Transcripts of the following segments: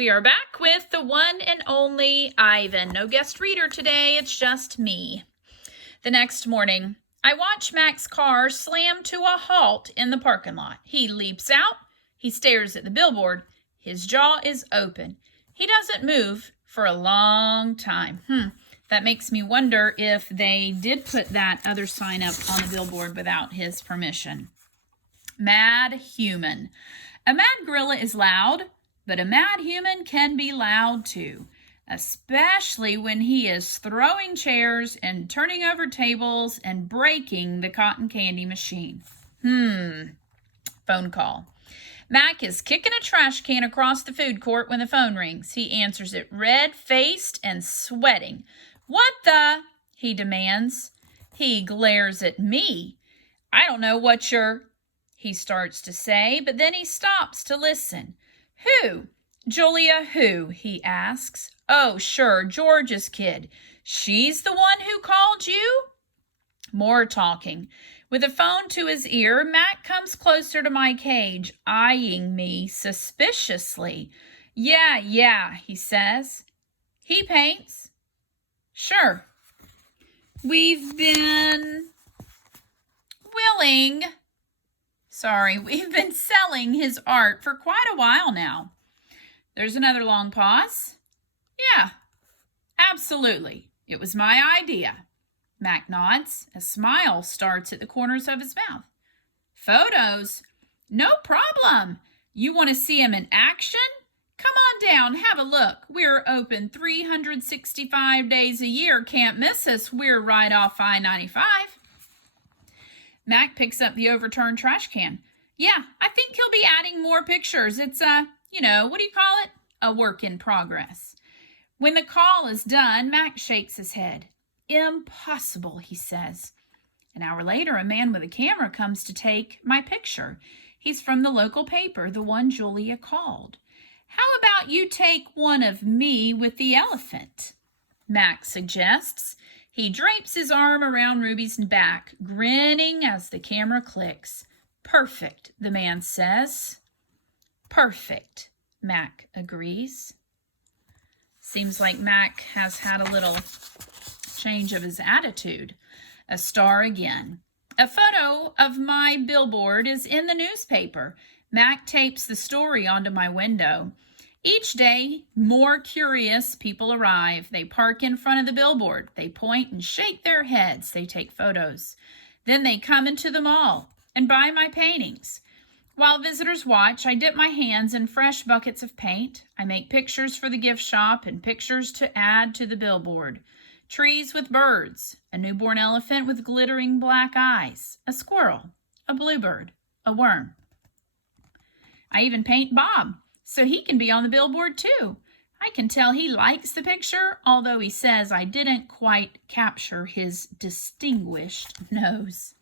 We are back with the one and only Ivan. No guest reader today, it's just me. The next morning, I watch Mac's car slam to a halt in the parking lot. He leaps out. He stares at the billboard. His jaw is open. He doesn't move for a long time. That makes me wonder if they did put that other sign up on the billboard without his permission. Mad human. A mad gorilla is loud, but a mad human can be loud too, especially when he is throwing chairs and turning over tables and breaking the cotton candy machine. Phone call. Mac is kicking a trash can across the food court when the phone rings. He answers it red-faced and sweating. "What the?" he demands. He glares at me. "I don't know what you're," he starts to say, but then he stops to listen. "Who? Julia who?" he asks. "Oh, sure, George's kid. She's the one who called you?" More talking. With the phone to his ear, Mac comes closer to my cage, eyeing me suspiciously. Yeah, he says. "He paints?" "Sure. We've been selling his art for quite a while now." There's another long pause. "Yeah, absolutely. It was my idea." Mac nods. A smile starts at the corners of his mouth. "Photos? No problem. You want to see him in action? Come on down, have a look. We're open 365 days a year. Can't miss us. We're right off I-95. Mac picks up the overturned trash can. "Yeah, I think he'll be adding more pictures. It's what do you call it? A work in progress." When the call is done, Mac shakes his head. "Impossible," he says. An hour later, a man with a camera comes to take my picture. He's from the local paper, the one Julia called. "How about you take one of me with the elephant?" Mac suggests. He drapes his arm around Ruby's back, grinning as the camera clicks. "Perfect," the man says. "Perfect," Mac agrees. Seems like Mac has had a little change of his attitude. A star again. A photo of my billboard is in the newspaper. Mac tapes the story onto my window. Each day, more curious people arrive. They park in front of the billboard. They point and shake their heads. They take photos. Then they come into the mall and buy my paintings. While visitors watch, I dip my hands in fresh buckets of paint. I make pictures for the gift shop and pictures to add to the billboard. Trees with birds, a newborn elephant with glittering black eyes, a squirrel, a bluebird, a worm. I even paint Bob, so he can be on the billboard too. I can tell he likes the picture, although he says I didn't quite capture his distinguished nose.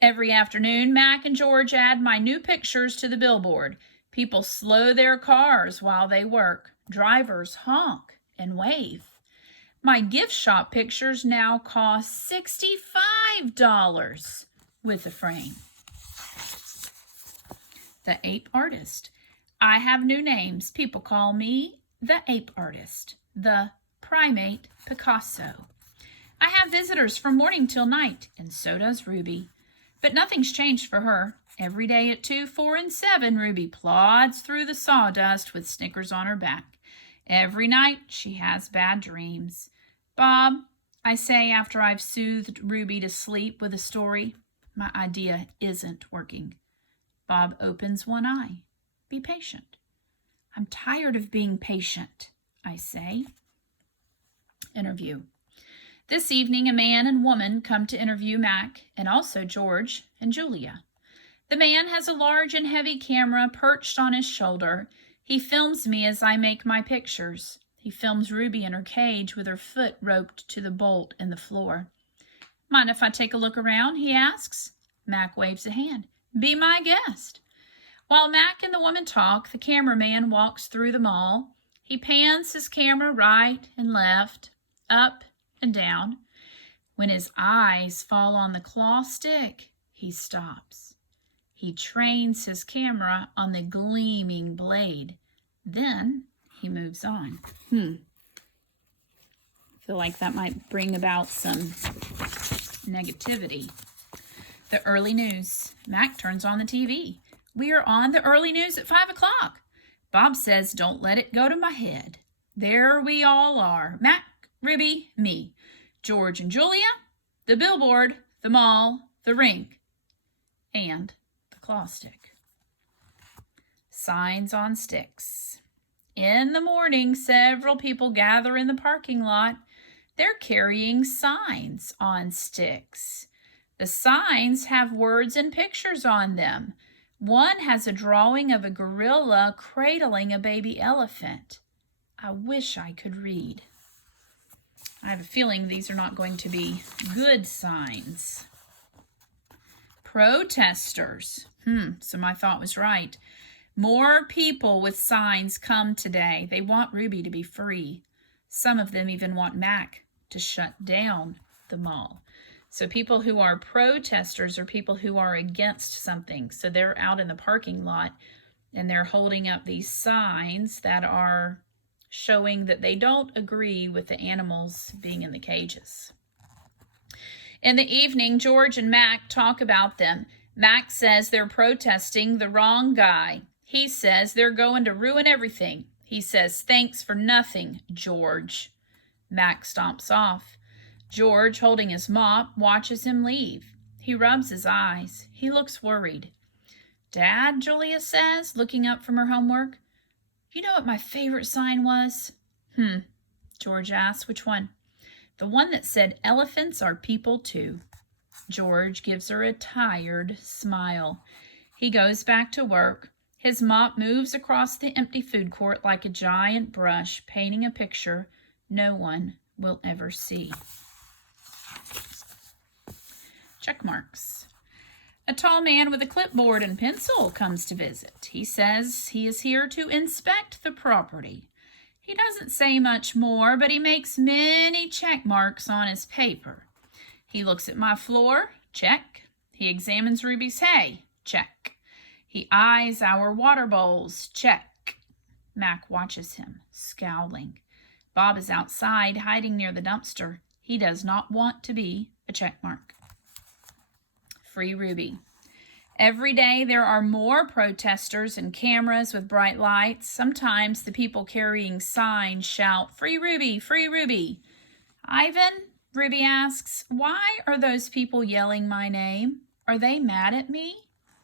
Every afternoon, Mac and George add my new pictures to the billboard. People slow their cars while they work. Drivers honk and wave. My gift shop pictures now cost $65 with a frame. The Ape Artist. I have new names. People call me the Ape Artist, the Primate Picasso. I have visitors from morning till night, and so does Ruby. But nothing's changed for her. Every day at 2, 4, and 7, Ruby plods through the sawdust with Snickers on her back. Every night she has bad dreams. "Bob," I say after I've soothed Ruby to sleep with a story, "my idea isn't working." Bob opens one eye. "Be patient." "I'm tired of being patient," I say. Interview. This evening, a man and woman come to interview Mac and also George and Julia. The man has a large and heavy camera perched on his shoulder. He films me as I make my pictures. He films Ruby in her cage with her foot roped to the bolt in the floor. "Mind if I take a look around?" he asks. Mac waves a hand. "Be my guest." While Mac and the woman talk, the cameraman walks through the mall. He pans his camera right and left, up and down. When his eyes fall on the claw stick, he stops. He trains his camera on the gleaming blade. Then He moves on. Feel like that might bring about some negativity. The early news. Mac turns on the TV. We are on the early news at 5 o'clock. Bob says, don't let it go to my head. There we all are. Mac, Ruby, me. George and Julia, the billboard, the mall, the ring, and the claw stick. Signs on sticks. In the morning, several people gather in the parking lot. They're carrying signs on sticks. The signs have words and pictures on them. One has a drawing of a gorilla cradling a baby elephant. I wish I could read. I have a feeling these are not going to be good signs. Protesters. So my thought was right. More people with signs come today. They want Ruby to be free. Some of them even want Mac to shut down the mall. So people who are protesters are people who are against something. So they're out in the parking lot and they're holding up these signs that are showing that they don't agree with the animals being in the cages. In the evening, George and Mac talk about them. Mac says they're protesting the wrong guy. He says they're going to ruin everything. He says, thanks for nothing, George. Mac stomps off. George, holding his mop, watches him leave. He rubs his eyes. He looks worried. Dad, Julia says, looking up from her homework. You know what my favorite sign was? George asks, which one? The one that said, elephants are people too. George gives her a tired smile. He goes back to work. His mop moves across the empty food court like a giant brush, painting a picture no one will ever see. Check marks. A tall man with a clipboard and pencil comes to visit. He says he is here to inspect the property. He doesn't say much more, but he makes many check marks on his paper. He looks at my floor. Check. He examines Ruby's hay. Check. He eyes our water bowls. Check. Mac watches him, scowling. Bob is outside, hiding near the dumpster. He does not want to be a check mark. Free Ruby. Every day there are more protesters and cameras with bright lights. Sometimes the people carrying signs shout, Free Ruby, Free Ruby. Ivan, Ruby asks, why are those people yelling my name? Are they mad at me?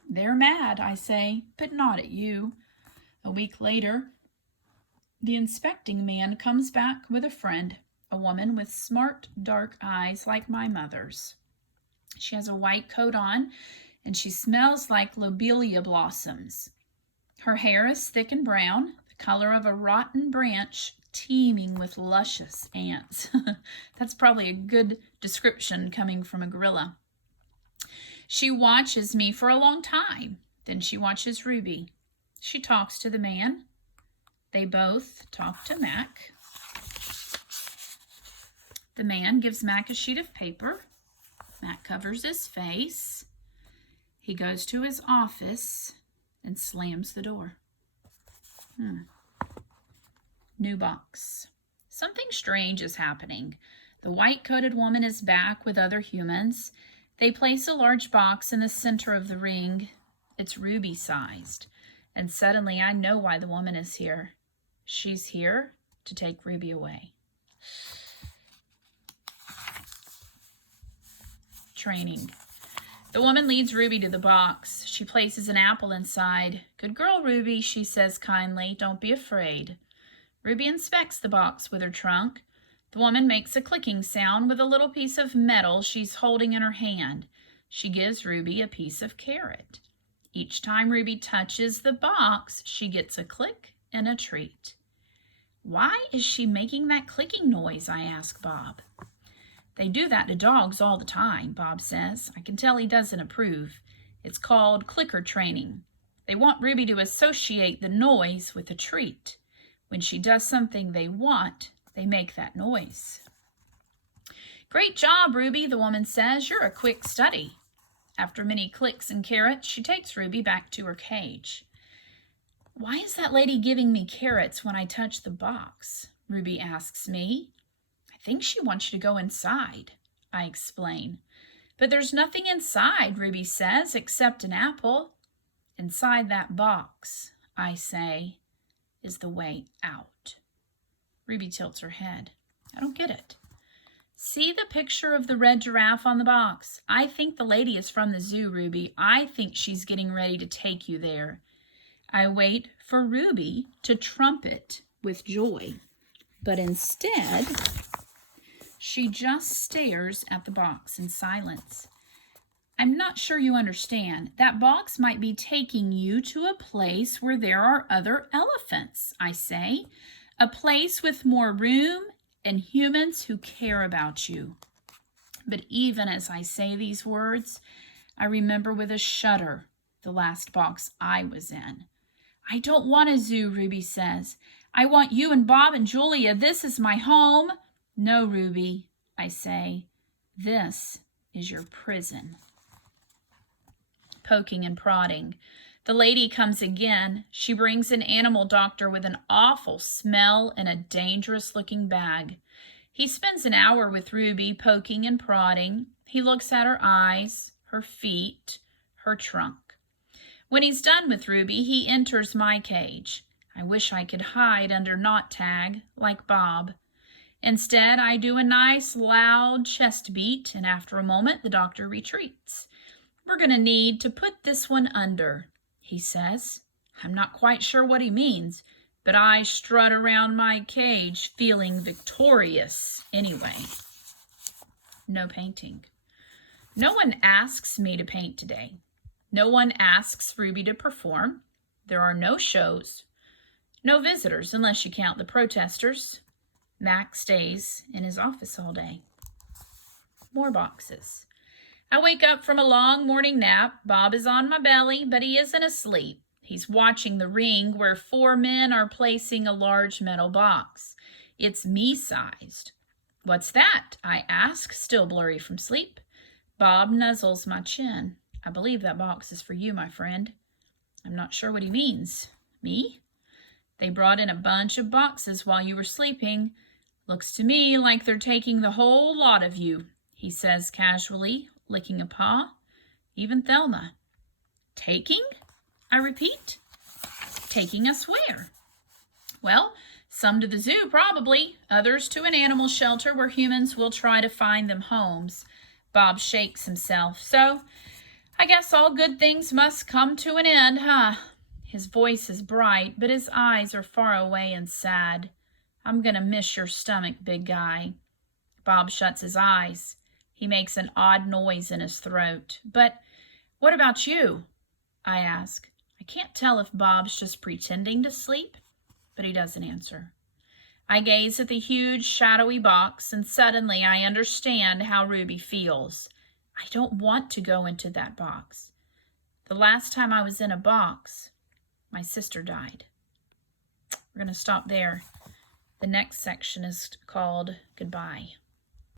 They're mad, I say, but not at you. A week later, the inspecting man comes back with a friend, a woman with smart, dark eyes like my mother's. She has a white coat on, and she smells like lobelia blossoms. Her hair is thick and brown, the color of a rotten branch teeming with luscious ants. That's probably a good description coming from a gorilla. She watches me for a long time. Then she watches Ruby. She talks to the man. They both talk to Mac. The man gives Mac a sheet of paper. Mac covers his face. He goes to his office and slams the door. New box. Something strange is happening. The white-coated woman is back with other humans. They place a large box in the center of the ring. It's Ruby-sized. And suddenly I know why the woman is here. She's here to take Ruby away. Training. The woman leads Ruby to the box. She places an apple inside. Good girl, Ruby, she says kindly. Don't be afraid. Ruby inspects the box with her trunk. The woman makes a clicking sound with a little piece of metal she's holding in her hand. She gives Ruby a piece of carrot. Each time Ruby touches the box, she gets a click and a treat. Why is she making that clicking noise? I ask Bob. They do that to dogs all the time, Bob says. I can tell he doesn't approve. It's called clicker training. They want Ruby to associate the noise with a treat. When she does something they want, they make that noise. Great job, Ruby, the woman says. You're a quick study. After many clicks and carrots, she takes Ruby back to her cage. Why is that lady giving me carrots when I touch the box? Ruby asks me. I think she wants you to go inside, I explain. But there's nothing inside, Ruby says, except an apple. Inside that box, I say, is the way out. Ruby tilts her head. I don't get it. See the picture of the red giraffe on the box? I think the lady is from the zoo, Ruby. I think she's getting ready to take you there. I wait for Ruby to trumpet with joy, but instead, she just stares at the box in silence. I'm not sure you understand. That box might be taking you to a place where there are other elephants, I say. A place with more room and humans who care about you. But even as I say these words, I remember with a shudder the last box I was in. I don't want a zoo, Ruby says. I want you and Bob and Julia. This is my home. No, Ruby, I say. This is your prison. Poking and prodding. The lady comes again. She brings an animal doctor with an awful smell and a dangerous-looking bag. He spends an hour with Ruby, poking and prodding. He looks at her eyes, her feet, her trunk. When he's done with Ruby, he enters my cage. I wish I could hide under Knot Tag, like Bob. Instead, I do a nice, loud chest beat, and after a moment, the doctor retreats. We're going to need to put this one under, he says. I'm not quite sure what he means, but I strut around my cage feeling victorious anyway. No painting. No one asks me to paint today. No one asks Ruby to perform. There are no shows. No visitors, unless you count the protesters. Mac stays in his office all day. More boxes. I wake up from a long morning nap. Bob is on my belly, but he isn't asleep. He's watching the ring where 4 men are placing a large metal box. It's me-sized. What's that? I ask, still blurry from sleep. Bob nuzzles my chin. I believe that box is for you, my friend. I'm not sure what he means. Me? They brought in a bunch of boxes while you were sleeping. Looks to me like they're taking the whole lot of you, he says casually, licking a paw. Even Thelma. Taking? I repeat. Taking us where? Well, some to the zoo, probably. Others to an animal shelter where humans will try to find them homes. Bob shakes himself. So, I guess all good things must come to an end, huh? His voice is bright, but his eyes are far away and sad. I'm gonna miss your stomach, big guy. Bob shuts his eyes. He makes an odd noise in his throat. But what about you? I ask. I can't tell if Bob's just pretending to sleep, but he doesn't answer. I gaze at the huge, shadowy box, and suddenly I understand how Ruby feels. I don't want to go into that box. The last time I was in a box, my sister died. We're going to stop there. The next section is called Goodbye.